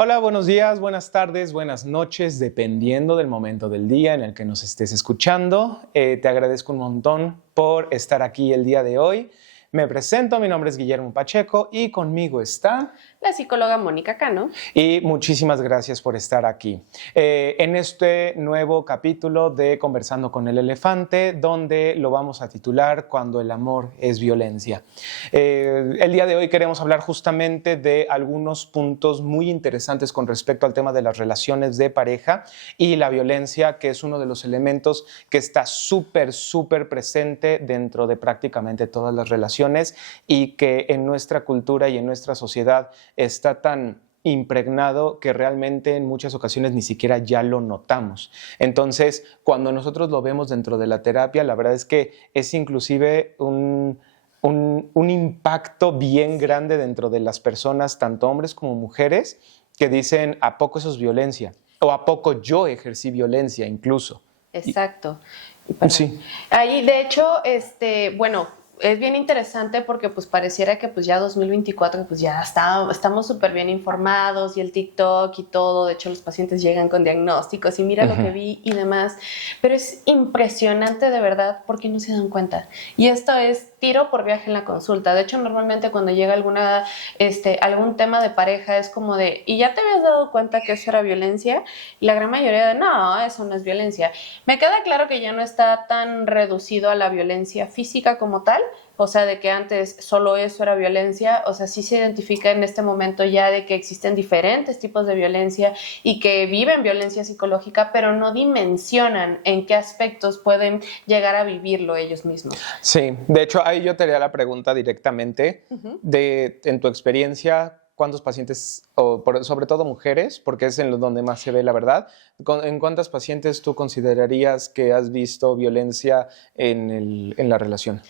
Hola, buenos días, buenas tardes, buenas noches, dependiendo del momento del día en el que nos estés escuchando. Te agradezco un montón por estar aquí el día de hoy. Me presento, mi nombre es Guillermo Pacheco y conmigo está... La psicóloga Mónica Cano. Y muchísimas gracias por estar aquí. En este nuevo capítulo de Conversando con el Elefante, donde lo vamos a titular Cuando el amor es violencia. El día de hoy queremos hablar justamente de algunos puntos muy interesantes con respecto al tema de las relaciones de pareja y la violencia, que es uno de los elementos que está súper presente dentro de prácticamente todas las relaciones y que en nuestra cultura y en nuestra sociedad está tan impregnado que realmente en muchas ocasiones ni siquiera ya lo notamos. Entonces, cuando nosotros lo vemos dentro de la terapia, la verdad es que es inclusive un impacto bien grande dentro de las personas, tanto hombres como mujeres, que dicen, ¿a poco eso es violencia? O ¿a poco yo ejercí violencia incluso? Exacto. Sí. Ahí, de hecho, bueno, es bien interesante porque pues pareciera que pues ya 2024 pues ya estamos súper bien informados y el TikTok y todo, de hecho los pacientes llegan con diagnósticos y mira lo que vi y demás, pero es impresionante de verdad porque no se dan cuenta. Y esto es tiro por viaje en la consulta. De hecho, normalmente cuando llega algún tema de pareja es como de, ¿y ya te habías dado cuenta que eso era violencia? Y la gran mayoría de, no, eso no es violencia. Me queda claro que ya no está tan reducido a la violencia física como tal, o sea, de que antes solo eso era violencia, o sea, sí se identifica en este momento ya de que existen diferentes tipos de violencia y que viven violencia psicológica, pero no dimensionan en qué aspectos pueden llegar a vivirlo ellos mismos. Sí, de hecho, ahí yo te haría la pregunta directamente en tu experiencia, ¿cuántos pacientes, sobre todo mujeres, porque es en donde más se ve la verdad, en cuántas pacientes tú considerarías que has visto violencia en la relación?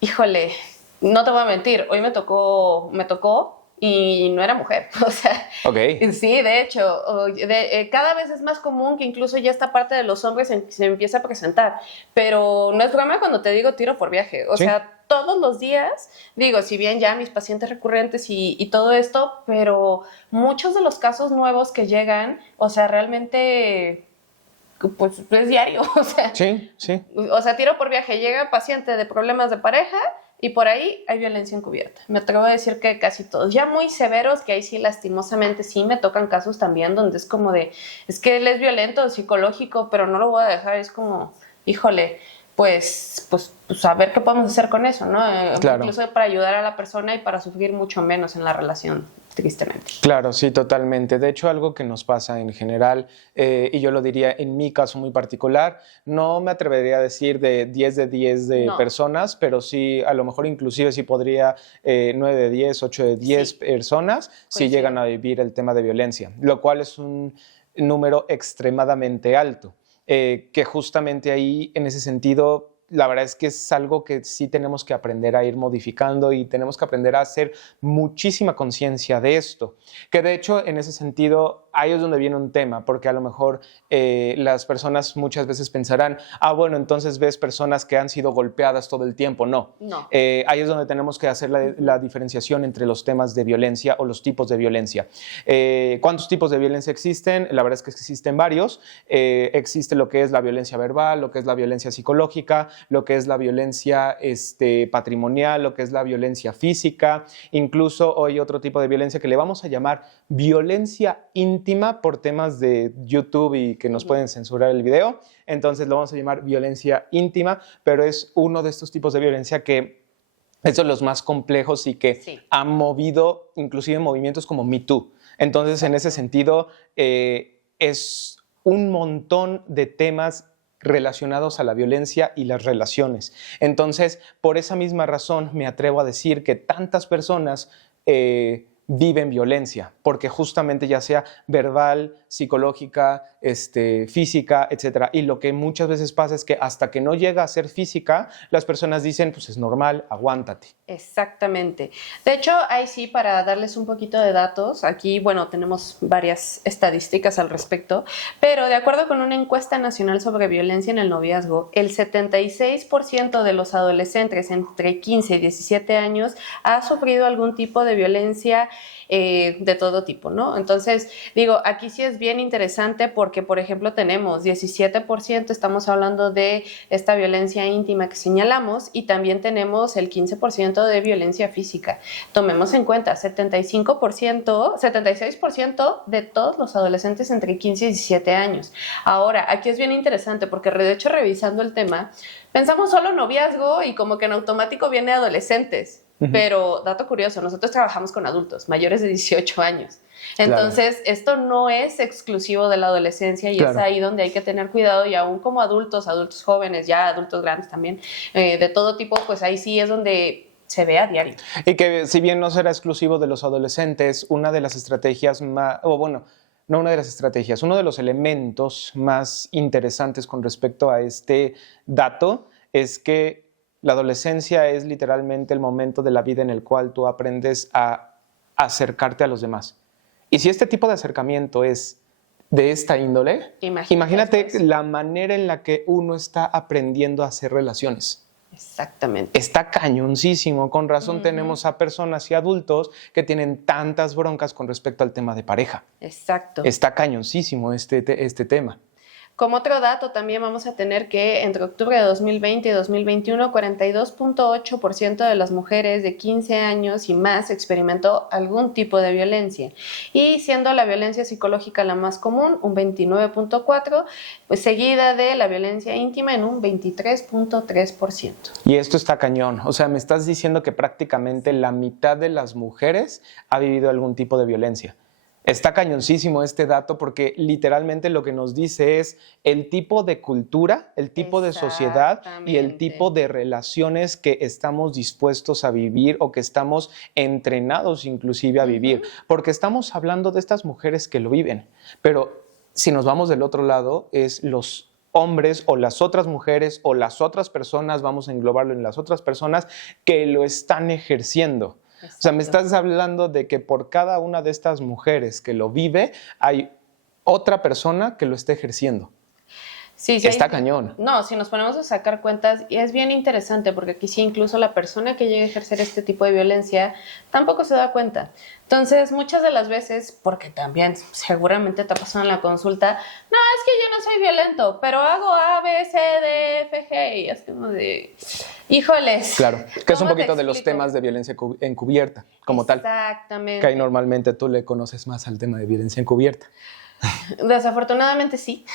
Híjole, no te voy a mentir, hoy me tocó y no era mujer, o sea, Ok. sí, de hecho, cada vez es más común que incluso ya esta parte de los hombres se empieza a presentar, pero no es broma cuando te digo tiro por viaje, o Sí. sea, todos los días, digo, si bien ya mis pacientes recurrentes y todo esto, pero muchos de los casos nuevos que llegan, o sea, realmente pues es diario, o sea, Sí, sí. o sea, tiro por viaje, llega paciente de problemas de pareja y por ahí hay violencia encubierta. Me atrevo a decir que casi todos, ya muy severos, que ahí sí lastimosamente sí me tocan casos también donde es como de, es que él es violento, psicológico, pero no lo voy a dejar, es como, híjole, pues a ver qué podemos hacer con eso, ¿no? Claro. Incluso para ayudar a la persona y para sufrir mucho menos en la relación, tristemente. Claro, sí, totalmente. De hecho, algo que nos pasa en general, y yo lo diría en mi caso muy particular, no me atrevería a decir de 10 de 10 de personas, pero sí, a lo mejor inclusive sí podría 9 de 10, 8 de 10 personas sí llegan a vivir el tema de violencia, lo cual es un número extremadamente alto, que justamente ahí, en ese sentido, la verdad es que es algo que sí tenemos que aprender a ir modificando y tenemos que aprender a hacer muchísima conciencia de esto, que de hecho en ese sentido ahí es donde viene un tema, porque a lo mejor las personas muchas veces pensarán, bueno, entonces ves personas que han sido golpeadas todo el tiempo. No. Ahí es donde tenemos que hacer la diferenciación entre los temas de violencia o los tipos de violencia. ¿Cuántos tipos de violencia existen? La verdad es que existen varios. Existe lo que es la violencia verbal, lo que es la violencia psicológica, lo que es la violencia patrimonial, lo que es la violencia física. Incluso hoy otro tipo de violencia que le vamos a llamar violencia íntima por temas de YouTube y que nos pueden censurar el video. Entonces lo vamos a llamar violencia íntima, pero es uno de estos tipos de violencia que es de los más complejos y que han movido inclusive movimientos como Me Too. Entonces, en ese sentido, es un montón de temas relacionados a la violencia y las relaciones. Entonces, por esa misma razón, me atrevo a decir que tantas personas viven violencia, porque justamente ya sea verbal, psicológica, física, etc. Y lo que muchas veces pasa es que hasta que no llega a ser física, las personas dicen, pues es normal, aguántate. Exactamente. De hecho, ahí sí, para darles un poquito de datos, aquí, bueno, tenemos varias estadísticas al respecto, pero de acuerdo con una encuesta nacional sobre violencia en el noviazgo, el 76% de los adolescentes entre 15 y 17 años ha sufrido algún tipo de violencia de todo tipo, ¿no? Entonces, digo, aquí sí es bien interesante porque, por ejemplo, tenemos 17%, estamos hablando de esta violencia íntima que señalamos, y también tenemos el 15% de violencia física. Tomemos en cuenta, 76% de todos los adolescentes entre 15 y 17 años. Ahora, aquí es bien interesante porque, de hecho, revisando el tema, pensamos solo noviazgo y como que en automático viene adolescentes. Pero, dato curioso, nosotros trabajamos con adultos mayores de 18 años. Entonces, claro, esto no es exclusivo de la adolescencia y claro, es ahí donde hay que tener cuidado, y aún como adultos jóvenes, ya adultos grandes también, de todo tipo, pues ahí sí es donde se ve a diario. Y que si bien no será exclusivo de los adolescentes, una de las estrategias más, o bueno, no una de las estrategias, uno de los elementos más interesantes con respecto a este dato es que la adolescencia es literalmente el momento de la vida en el cual tú aprendes a acercarte a los demás. Y si este tipo de acercamiento es de esta índole, imagínate la manera en la que uno está aprendiendo a hacer relaciones. Exactamente. Está cañoncísimo. Con razón tenemos a personas y adultos que tienen tantas broncas con respecto al tema de pareja. Exacto. Está cañoncísimo este tema. Como otro dato, también vamos a tener que entre octubre de 2020 y 2021, 42.8% de las mujeres de 15 años y más experimentó algún tipo de violencia. Y siendo la violencia psicológica la más común, un 29.4%, pues seguida de la violencia íntima en un 23.3%. Y esto está cañón. O sea, me estás diciendo que prácticamente la mitad de las mujeres ha vivido algún tipo de violencia. Está cañoncísimo este dato porque literalmente lo que nos dice es el tipo de cultura, el tipo de sociedad y el tipo de relaciones que estamos dispuestos a vivir o que estamos entrenados inclusive a vivir. Porque estamos hablando de estas mujeres que lo viven, pero si nos vamos del otro lado es los hombres o las otras mujeres o las otras personas, vamos a englobarlo en las otras personas que lo están ejerciendo. Exacto. O sea, me estás hablando de que por cada una de estas mujeres que lo vive, hay otra persona que lo está ejerciendo. Sí, está cañón. No, si nos ponemos a sacar cuentas, y es bien interesante porque aquí sí incluso la persona que llega a ejercer este tipo de violencia tampoco se da cuenta. Entonces, muchas de las veces, porque también seguramente te ha pasado en la consulta, no, es que yo no soy violento, pero hago A, B, C, D, F, G, y es como de, híjoles. Claro, que es un poquito de los temas de violencia encubierta, como tal. Exactamente. Que ahí normalmente tú le conoces más al tema de violencia encubierta. Desafortunadamente sí,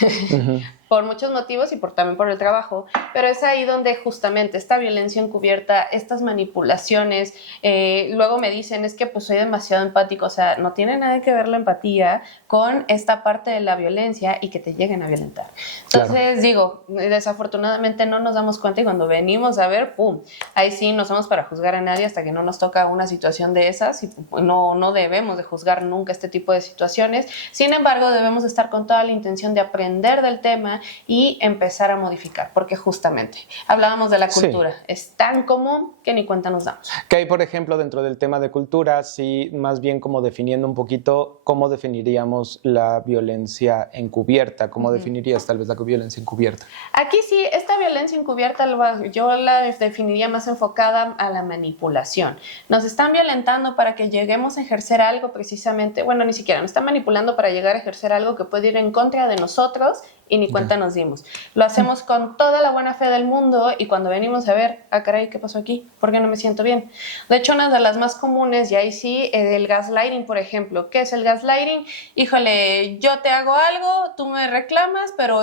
por muchos motivos y también por el trabajo, pero es ahí donde justamente esta violencia encubierta, estas manipulaciones, luego me dicen, es que pues soy demasiado empático, o sea, no tiene nada que ver la empatía con esta parte de la violencia y que te lleguen a violentar. Entonces, claro, digo, desafortunadamente no nos damos cuenta y cuando venimos a ver, ¡pum!, ahí sí no somos para juzgar a nadie hasta que no nos toca una situación de esas y no debemos de juzgar nunca este tipo de situaciones. Sin embargo, debemos estar con toda la intención de aprender del tema y empezar a modificar, porque justamente hablábamos de la cultura, sí, es tan común que ni cuenta nos damos. Que hay, por ejemplo, dentro del tema de cultura, sí, más bien como definiendo un poquito cómo definiríamos la violencia encubierta, cómo definirías tal vez la violencia encubierta. Aquí sí, esta violencia encubierta yo la definiría más enfocada a la manipulación. Nos están violentando para que lleguemos a ejercer algo precisamente, bueno, ni siquiera, nos están manipulando para llegar a ejercer algo que puede ir en contra de nosotros y ni cuenta nos dimos. Lo hacemos con toda la buena fe del mundo y cuando venimos a ver, caray, ¿qué pasó aquí? ¿Por qué no me siento bien? De hecho, una de las más comunes, y ahí sí, el gaslighting, por ejemplo. ¿Qué es el gaslighting? Híjole, yo te hago algo, tú me reclamas, pero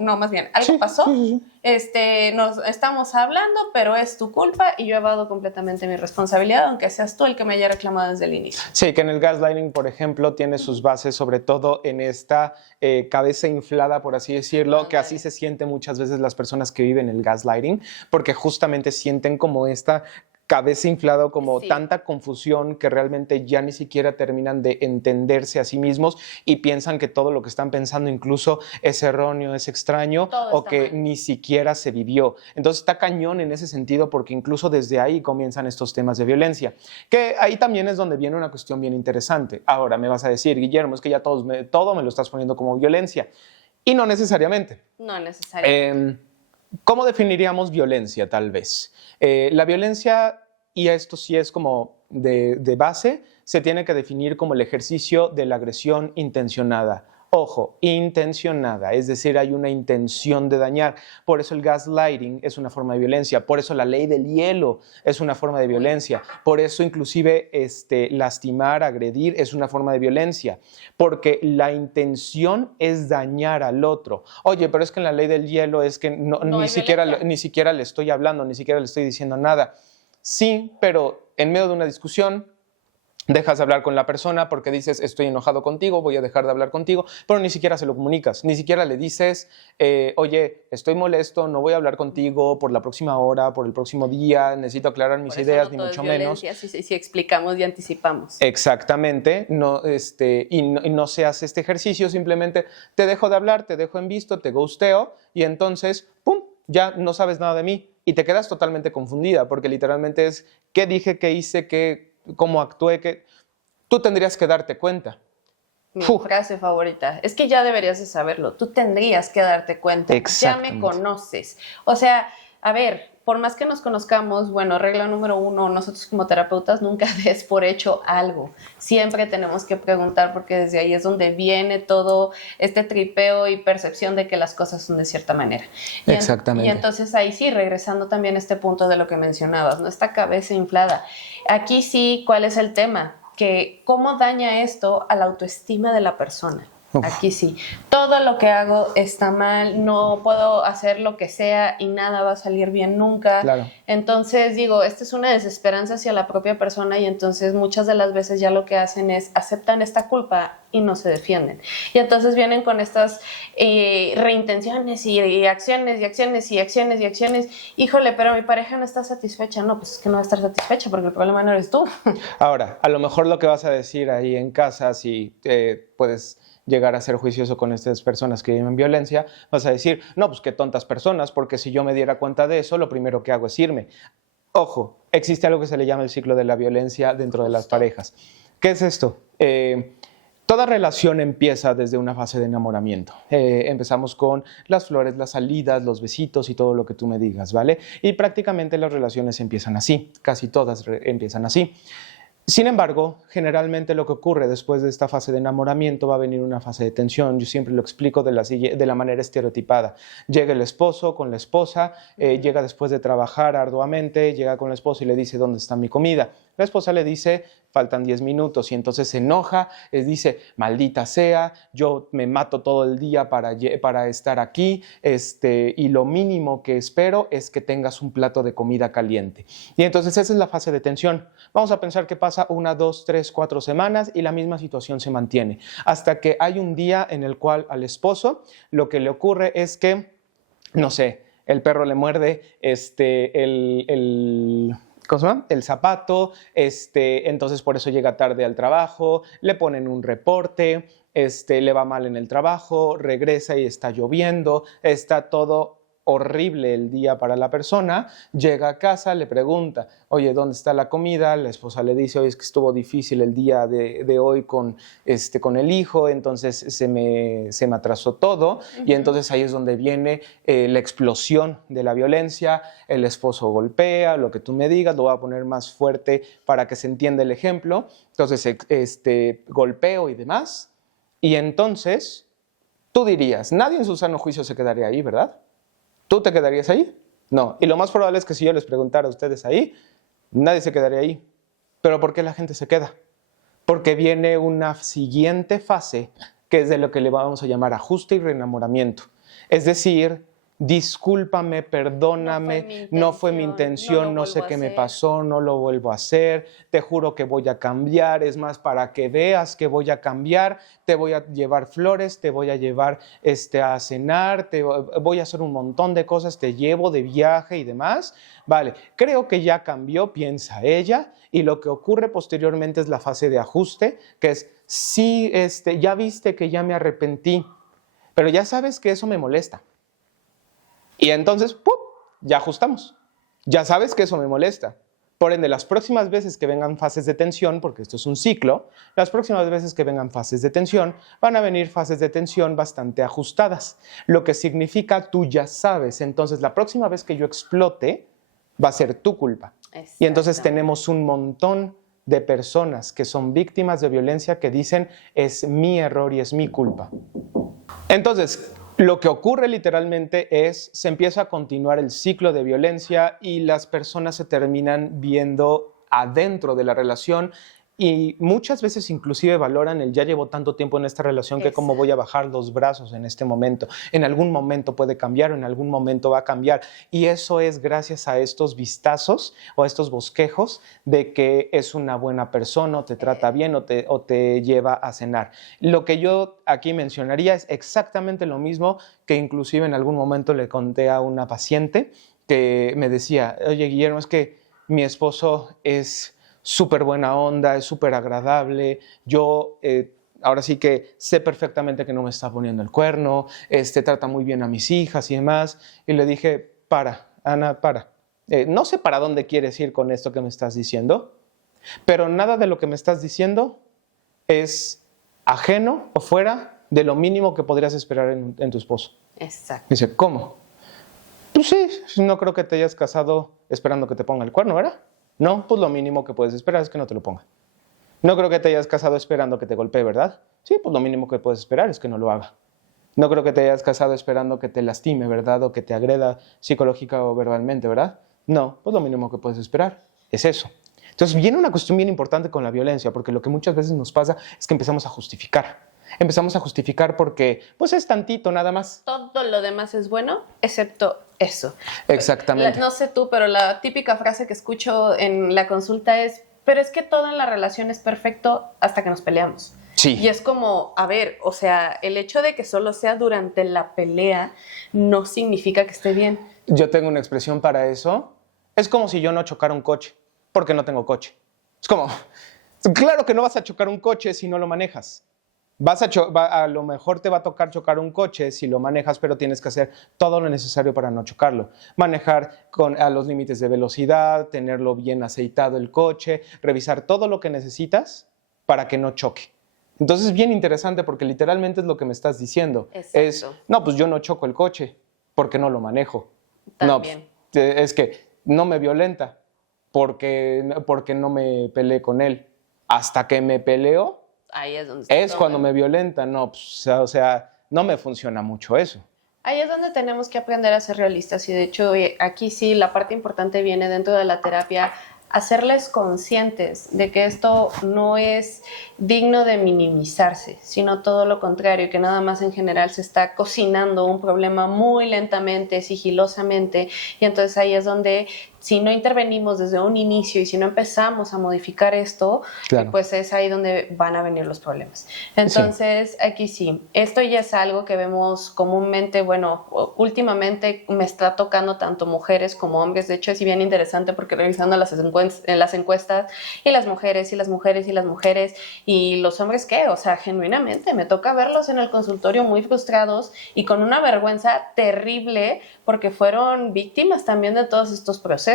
no, más bien, algo pasó. Nos estamos hablando, pero es tu culpa y yo evado completamente mi responsabilidad, aunque seas tú el que me haya reclamado desde el inicio. Sí, que en el gaslighting, por ejemplo, tiene sus bases sobre todo en esta cabeza inflada, por así decirlo, que así se sienten muchas veces las personas que viven el gaslighting, porque justamente sienten como esta cabeza inflada, como tanta confusión que realmente ya ni siquiera terminan de entenderse a sí mismos y piensan que todo lo que están pensando incluso es erróneo, es extraño o que ni siquiera se vivió. Entonces está cañón en ese sentido porque incluso desde ahí comienzan estos temas de violencia, que ahí también es donde viene una cuestión bien interesante. Ahora me vas a decir, Guillermo, es que ya todo me lo estás poniendo como violencia y no necesariamente. No necesariamente. ¿Cómo definiríamos violencia, tal vez? La violencia, y esto sí es como de base, se tiene que definir como el ejercicio de la agresión intencionada. Ojo, intencionada, es decir, hay una intención de dañar. Por eso el gaslighting es una forma de violencia, por eso la ley del hielo es una forma de violencia, por eso inclusive lastimar, agredir es una forma de violencia, porque la intención es dañar al otro. Oye, pero es que en la ley del hielo es que ni siquiera le estoy hablando, ni siquiera le estoy diciendo nada. Sí, pero en medio de una discusión, dejas de hablar con la persona porque dices, estoy enojado contigo, voy a dejar de hablar contigo, pero ni siquiera se lo comunicas, ni siquiera le dices, oye, estoy molesto, no voy a hablar contigo por la próxima hora, por el próximo día, necesito aclarar mis ideas, ni mucho menos. Si explicamos y anticipamos. Exactamente, y no se hace este ejercicio, simplemente te dejo de hablar, te dejo en visto, te ghosteo y entonces, ¡pum!, ya no sabes nada de mí y te quedas totalmente confundida porque literalmente es, ¿qué dije, qué hice, cómo actué? Tú tendrías que darte cuenta. Mi frase favorita. Es que ya deberías de saberlo. Tú tendrías que darte cuenta. Ya me conoces. O sea, a ver, por más que nos conozcamos, bueno, regla número 1, nosotros como terapeutas nunca des por hecho algo. Siempre tenemos que preguntar porque desde ahí es donde viene todo este tripeo y percepción de que las cosas son de cierta manera. Exactamente. Y entonces ahí sí, regresando también a este punto de lo que mencionabas, ¿no? Esta cabeza inflada. Aquí sí, ¿cuál es el tema? Que cómo daña esto a la autoestima de la persona. Uf. Aquí sí, todo lo que hago está mal, no puedo hacer lo que sea y nada va a salir bien nunca. Claro. Entonces digo, esta es una desesperanza hacia la propia persona y entonces muchas de las veces ya lo que hacen es aceptan esta culpa y no se defienden. Y entonces vienen con estas reintenciones y acciones y acciones y acciones y acciones. Híjole, pero mi pareja no está satisfecha. No, pues es que no va a estar satisfecha porque el problema no eres tú. Ahora, a lo mejor lo que vas a decir ahí en casa, si puedes llegar a ser juicioso con estas personas que viven violencia, vas a decir, no, pues qué tontas personas, porque si yo me diera cuenta de eso, lo primero que hago es irme. Ojo, existe algo que se le llama el ciclo de la violencia dentro de las parejas. ¿Qué es esto? Toda relación empieza desde una fase de enamoramiento. Empezamos con las flores, las salidas, los besitos y todo lo que tú me digas, ¿vale? Y prácticamente las relaciones empiezan así, casi todas empiezan así. Sin embargo, generalmente lo que ocurre después de esta fase de enamoramiento va a venir una fase de tensión. Yo siempre lo explico de la manera estereotipada. Llega el esposo con la esposa, llega después de trabajar arduamente, llega con la esposa y le dice, ¿dónde está mi comida? La esposa le dice, faltan 10 minutos y entonces se enoja, dice, maldita sea, yo me mato todo el día para estar aquí y lo mínimo que espero es que tengas un plato de comida caliente. Y entonces esa es la fase de tensión. Vamos a pensar que pasa 1, 2, 3, 4 semanas y la misma situación se mantiene hasta que hay un día en el cual al esposo lo que le ocurre es que, no sé, el perro le muerde ¿cómo se llama? El zapato, entonces por eso llega tarde al trabajo, le ponen un reporte, le va mal en el trabajo, regresa y está lloviendo, está todo horrible el día para la persona, llega a casa, le pregunta, oye, ¿dónde está la comida? La esposa le dice, oye, es que estuvo difícil el día de hoy con el hijo, entonces se me atrasó todo, y entonces ahí es donde viene la explosión de la violencia, el esposo golpea, lo que tú me digas, lo voy a poner más fuerte para que se entienda el ejemplo, entonces golpeo y demás, y entonces tú dirías, nadie en su sano juicio se quedaría ahí, ¿verdad? ¿Tú te quedarías ahí? No. Y lo más probable es que si yo les preguntara a ustedes ahí, nadie se quedaría ahí. ¿Pero por qué la gente se queda? Porque viene una siguiente fase que es de lo que le vamos a llamar ajuste y reenamoramiento. Es decir, discúlpame, perdóname, no fue mi intención, no sé qué me pasó, no lo vuelvo a hacer, te juro que voy a cambiar, es más, para que veas que voy a cambiar, te voy a llevar flores, te voy a llevar a cenar, te voy a hacer un montón de cosas, te llevo de viaje y demás. Vale, creo que ya cambió, piensa ella, y lo que ocurre posteriormente es la fase de ajuste, que es, sí, ya viste que ya me arrepentí, pero ya sabes que eso me molesta. Y entonces, ¡pum!, ya ajustamos. Ya sabes que eso me molesta. Por ende, las próximas veces que vengan fases de tensión, porque esto es un ciclo, las próximas veces que vengan fases de tensión, van a venir fases de tensión bastante ajustadas, lo que significa tú ya sabes. Entonces, la próxima vez que yo explote, va a ser tu culpa. Y entonces tenemos un montón de personas que son víctimas de violencia que dicen es mi error y es mi culpa. Entonces, lo que ocurre literalmente es, se empieza a continuar el ciclo de violencia y las personas se terminan viendo adentro de la relación y muchas veces inclusive valoran el ya llevo tanto tiempo en esta relación que cómo voy a bajar los brazos en este momento. En algún momento puede cambiar o en algún momento va a cambiar. Y eso es gracias a estos vistazos o a estos bosquejos de que es una buena persona o te trata bien o te lleva a cenar. Lo que yo aquí mencionaría es exactamente lo mismo que inclusive en algún momento le conté a una paciente que me decía, oye Guillermo, es que mi esposo es súper buena onda, es súper agradable, yo ahora sí que sé perfectamente que no me está poniendo el cuerno, trata muy bien a mis hijas y demás, y le dije, Ana, no sé para dónde quieres ir con esto que me estás diciendo, pero nada de lo que me estás diciendo es ajeno o fuera de lo mínimo que podrías esperar en tu esposo. Exacto. Dice, ¿cómo? Pues sí, no creo que te hayas casado esperando que te ponga el cuerno, ¿verdad? No, pues lo mínimo que puedes esperar es que no te lo ponga. No creo que te hayas casado esperando que te golpee, ¿verdad? Sí, pues lo mínimo que puedes esperar es que no lo haga. No creo que te hayas casado esperando que te lastime, ¿verdad? O que te agreda psicológica o verbalmente, ¿verdad? No, pues lo mínimo que puedes esperar es eso. Entonces viene una cuestión bien importante con la violencia, porque lo que muchas veces nos pasa es que empezamos a justificar. Empezamos a justificar porque, pues es tantito nada más. Todo lo demás es bueno, excepto eso. Exactamente. No sé tú, pero la típica frase que escucho en la consulta es, pero es que todo en la relación es perfecto hasta que nos peleamos. Sí. Y es como, a ver, o sea, el hecho de que solo sea durante la pelea no significa que esté bien. Yo tengo una expresión para eso. Es como si yo no chocara un coche, porque no tengo coche. Es como, claro que no vas a chocar un coche si no lo manejas. A lo mejor te va a tocar chocar un coche si lo manejas, pero tienes que hacer todo lo necesario para no chocarlo. Manejar a los límites de velocidad, tenerlo bien aceitado el coche, revisar todo lo que necesitas para que no choque. Entonces es bien interesante porque literalmente es lo que me estás diciendo. Exacto. No, pues yo no choco el coche porque no lo manejo. También. No, es que no me violenta porque no me peleé con él. Hasta que me peleo, ahí es donde es cuando me violenta. No, pues, o sea, no me funciona mucho eso. Ahí es donde tenemos que aprender a ser realistas y de hecho aquí sí la parte importante viene dentro de la terapia, hacerles conscientes de que esto no es digno de minimizarse, sino todo lo contrario, que nada más en general se está cocinando un problema muy lentamente, sigilosamente, y entonces ahí es donde si no intervenimos desde un inicio y si no empezamos a modificar esto, claro, pues es ahí donde van a venir los problemas. Entonces, sí, aquí sí, esto ya es algo que vemos comúnmente, bueno, últimamente me está tocando tanto mujeres como hombres, de hecho es bien interesante porque revisando las encuestas y las mujeres y las mujeres y las mujeres y los hombres, ¿qué? O sea, genuinamente me toca verlos en el consultorio muy frustrados y con una vergüenza terrible porque fueron víctimas también de todos estos procesos.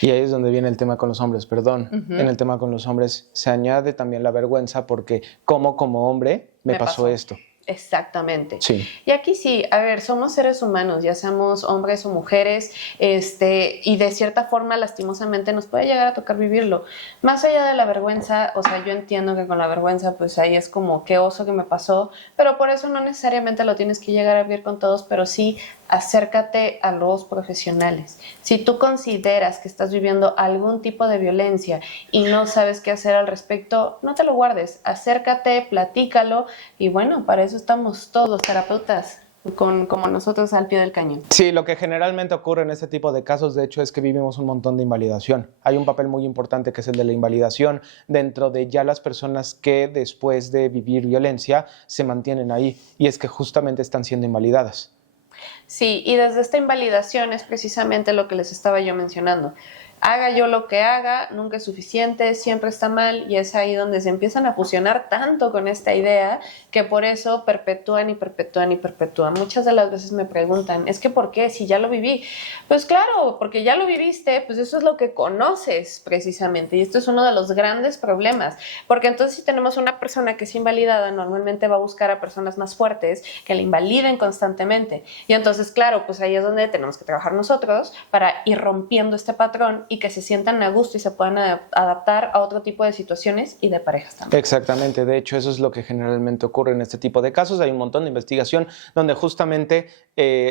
Y ahí es donde viene el tema con los hombres, perdón. En el tema con los hombres se añade también la vergüenza porque como hombre me pasó esto. Exactamente. Sí. Y aquí sí, a ver, somos seres humanos, ya seamos hombres o mujeres, y de cierta forma, lastimosamente, nos puede llegar a tocar vivirlo. Más allá de la vergüenza, o sea, yo entiendo que con la vergüenza, pues ahí es como, qué oso que me pasó, pero por eso no necesariamente lo tienes que llegar a vivir con todos, pero sí acércate a los profesionales. Si tú consideras que estás viviendo algún tipo de violencia y no sabes qué hacer al respecto, no te lo guardes, acércate, platícalo y bueno, para eso estamos todos los terapeutas como nosotros al pie del cañón. Sí, lo que generalmente ocurre en este tipo de casos, de hecho, es que vivimos un montón de invalidación. Hay un papel muy importante que es el de la invalidación dentro de ya las personas que después de vivir violencia se mantienen ahí y es que justamente están siendo invalidadas. Sí, y desde esta invalidación es precisamente lo que les estaba yo mencionando. Haga yo lo que haga, nunca es suficiente, siempre está mal, y es ahí donde se empiezan a fusionar tanto con esta idea que por eso perpetúan y perpetúan y perpetúan. Muchas de las veces me preguntan, ¿es que por qué? Si ya lo viví. Pues claro, porque ya lo viviste, pues eso es lo que conoces precisamente, y esto es uno de los grandes problemas, porque entonces si tenemos una persona que es invalidada, normalmente va a buscar a personas más fuertes que la invaliden constantemente, y entonces claro, pues ahí es donde tenemos que trabajar nosotros para ir rompiendo este patrón y que se sientan a gusto y se puedan adaptar a otro tipo de situaciones y de parejas también. Exactamente, de hecho eso es lo que generalmente ocurre en este tipo de casos. Hay un montón de investigación donde justamente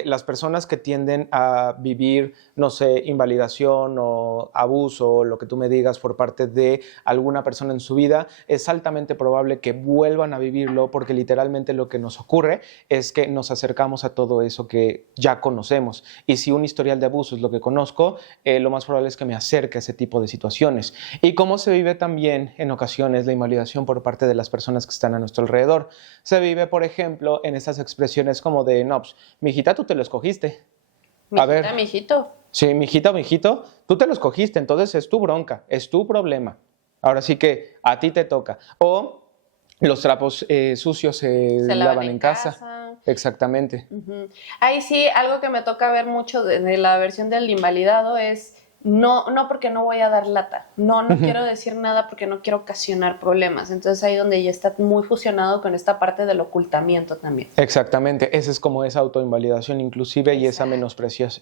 las personas que tienden a vivir, no sé, invalidación o abuso, o lo que tú me digas por parte de alguna persona en su vida, es altamente probable que vuelvan a vivirlo, porque literalmente lo que nos ocurre es que nos acercamos a todo eso que ya conocemos. Y si un historial de abuso es lo que conozco, lo más probable es que me acerque a ese tipo de situaciones. Y cómo se vive también en ocasiones la invalidación por parte de las personas que están a nuestro alrededor. Se vive, por ejemplo, en estas expresiones como de, no, pues, mijita, tú te lo escogiste. A ver, mijito. Sí, mijita o mijito, tú te lo escogiste, entonces es tu bronca, es tu problema. Ahora sí que a ti te toca. O los trapos sucios se lavan en casa. Exactamente. Ahí sí, algo que me toca ver mucho de la versión del invalidado es no porque no voy a dar lata, no quiero decir nada porque no quiero ocasionar problemas. Entonces ahí donde ya está muy fusionado con esta parte del ocultamiento también. Exactamente, esa es como esa autoinvalidación inclusive. Exacto. Y esa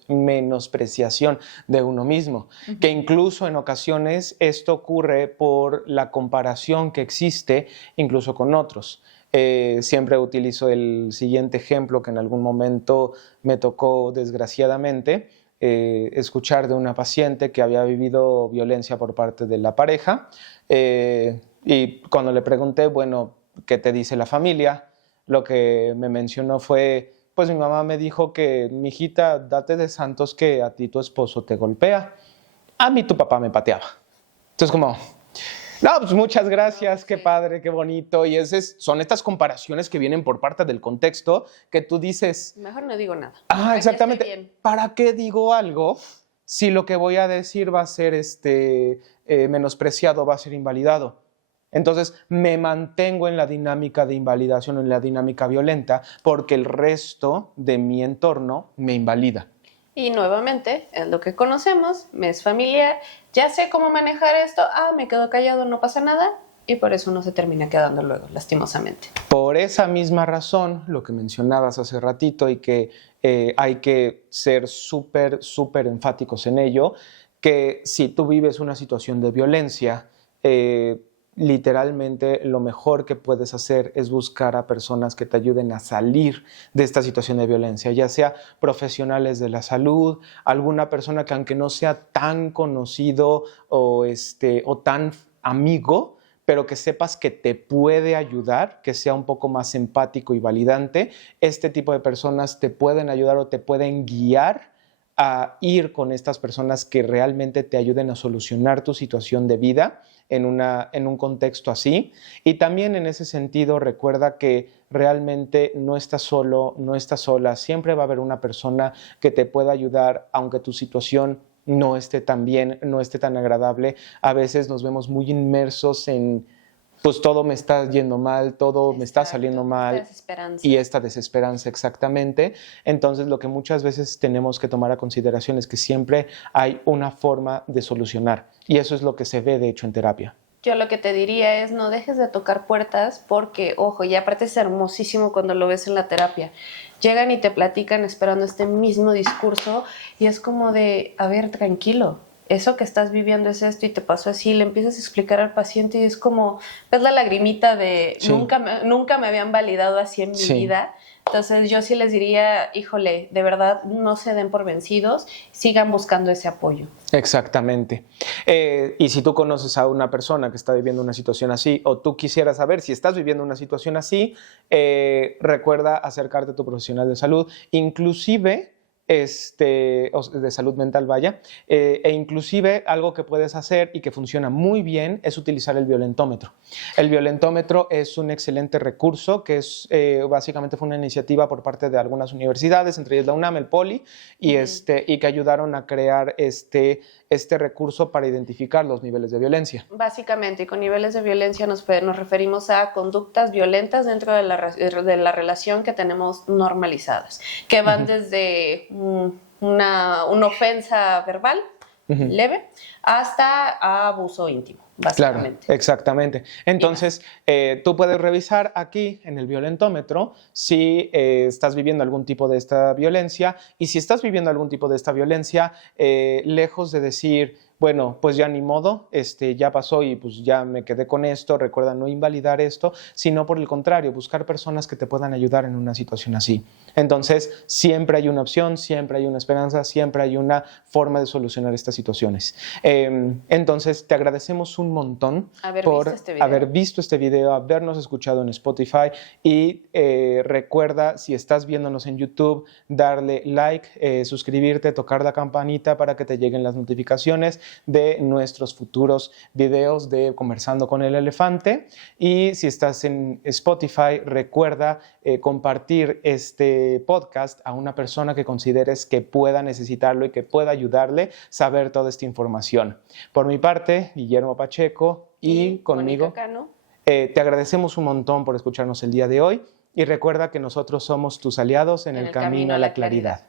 menospreciación de uno mismo, que incluso en ocasiones esto ocurre por la comparación que existe incluso con otros. Siempre utilizo el siguiente ejemplo que en algún momento me tocó desgraciadamente escuchar de una paciente que había vivido violencia por parte de la pareja, y cuando le pregunté, bueno, ¿qué te dice la familia? Lo que me mencionó fue, pues mi mamá me dijo que, mijita, date de santos que a ti tu esposo te golpea, a mí tu papá me pateaba. Entonces como... No, pues muchas gracias, qué padre, qué bonito. Y son estas comparaciones que vienen por parte del contexto que tú dices... Mejor no digo nada. Exactamente. ¿Para qué digo algo si lo que voy a decir va a ser menospreciado, va a ser invalidado? Entonces me mantengo en la dinámica de invalidación, en la dinámica violenta, porque el resto de mi entorno me invalida. Y nuevamente, es lo que conocemos, me es familiar, ya sé cómo manejar esto, me quedo callado, no pasa nada, y por eso uno se termina quedando luego, lastimosamente. Por esa misma razón, lo que mencionabas hace ratito y que hay que ser súper enfáticos en ello, que si tú vives una situación de violencia, literalmente lo mejor que puedes hacer es buscar a personas que te ayuden a salir de esta situación de violencia, ya sea profesionales de la salud, alguna persona que aunque no sea tan conocido o tan amigo, pero que sepas que te puede ayudar, que sea un poco más empático y validante. Este tipo de personas te pueden ayudar o te pueden guiar a ir con estas personas que realmente te ayuden a solucionar tu situación de vida en un contexto así. Y también en ese sentido recuerda que realmente no estás solo, no estás sola, siempre va a haber una persona que te pueda ayudar aunque tu situación no esté tan bien, no esté tan agradable. A veces nos vemos muy inmersos en, pues todo me está yendo mal, todo me está saliendo mal. Y esta desesperanza, exactamente. Entonces, lo que muchas veces tenemos que tomar a consideración es que siempre hay una forma de solucionar. Y eso es lo que se ve, de hecho, en terapia. Yo lo que te diría es no dejes de tocar puertas porque, ojo, y aparte es hermosísimo cuando lo ves en la terapia. Llegan y te platican esperando este mismo discurso y es como de, a ver, tranquilo, eso que estás viviendo es esto y te pasó así, le empiezas a explicar al paciente y es como, ves la lagrimita de sí. nunca me habían validado así en mi sí. vida. Entonces yo sí les diría, híjole, de verdad no se den por vencidos, sigan buscando ese apoyo. Exactamente. Y si tú conoces a una persona que está viviendo una situación así o tú quisieras saber si estás viviendo una situación así, recuerda acercarte a tu profesional de salud, inclusive de salud mental, vaya, e inclusive algo que puedes hacer y que funciona muy bien es utilizar el violentómetro. El violentómetro es un excelente recurso que es básicamente fue una iniciativa por parte de algunas universidades, entre ellas la UNAM, el Poli, y, y que ayudaron a crear este recurso para identificar los niveles de violencia. Básicamente, y con niveles de violencia nos referimos a conductas violentas dentro de la relación que tenemos normalizadas, que van desde una ofensa verbal leve hasta abuso íntimo, básicamente. Claro, exactamente. Entonces, tú puedes revisar aquí en el violentómetro si estás viviendo algún tipo de esta violencia, y si estás viviendo algún tipo de esta violencia, lejos de decir, bueno, pues ya ni modo, ya pasó y pues ya me quedé con esto. Recuerda no invalidar esto, sino por el contrario, buscar personas que te puedan ayudar en una situación así. Entonces, siempre hay una opción, siempre hay una esperanza, siempre hay una forma de solucionar estas situaciones. Entonces, te agradecemos un montón por haber visto este video, habernos escuchado en Spotify y recuerda, si estás viéndonos en YouTube, darle like, suscribirte, tocar la campanita para que te lleguen las notificaciones de nuestros futuros videos de Conversando con el Elefante. Y si estás en Spotify, recuerda compartir este podcast a una persona que consideres que pueda necesitarlo y que pueda ayudarle a saber toda esta información. Por mi parte, Guillermo Pacheco y conmigo, te agradecemos un montón por escucharnos el día de hoy y recuerda que nosotros somos tus aliados en el camino a la claridad.